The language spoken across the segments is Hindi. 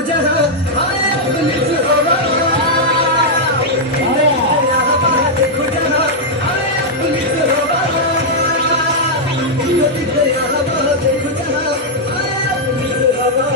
देखो जहाँ आए अपनी हवा, देखो जहाँ आए अपनी हवा, देखो जहाँ आए अपनी हवा।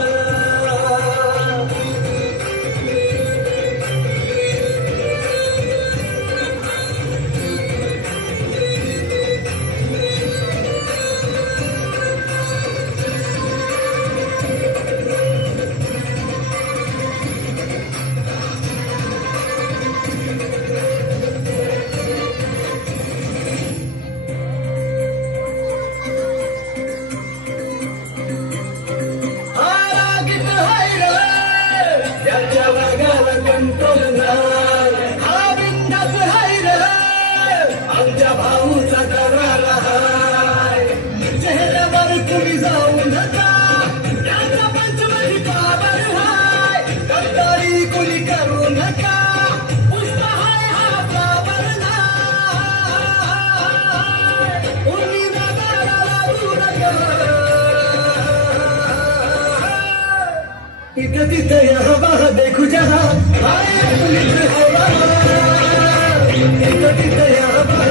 आमच्या भाऊचा दराला हाय, चेहऱ्यावर तुम्ही जाऊ नका, त्याचा पंचमधी पावर हाय, गद्दारी कुणी करू नका, पुष्प हाय हा पावर नाय, कुणी दादाला लागू नका। इथं तिथं या हवा देखू जहाँ आए अपनी हवा, इथं तिथं या हवा